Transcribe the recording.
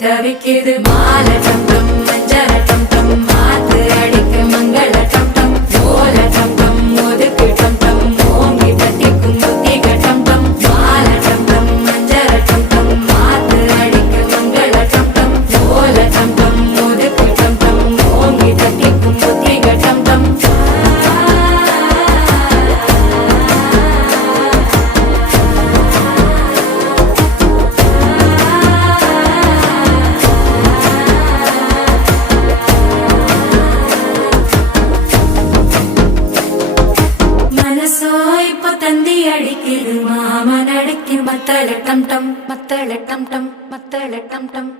தவிக்குது மால டம் டம் மஞ்சள டம் டம் மாத்து அடிக்கு மங்கள டம் டம் ஓல டம் டம் ஒதுக்கு டம் டம் ஓங்கி தட்டிக்கும் புத்திக டம் டம் மால டம் டம் மஞ்சள டம் டம் மாத்து அடிக்கு மங்கள டம் டம் ஓல டம் டம் ஒதுக்கு டம் டம் ஓங்கி தட்டிக்கும் புத்திக டம் டம் தந்தி அடிக்குது மாமன் அடிக்கு மத்தள டம் டம் மத்தள டம் டம் மத்தள டம் டம்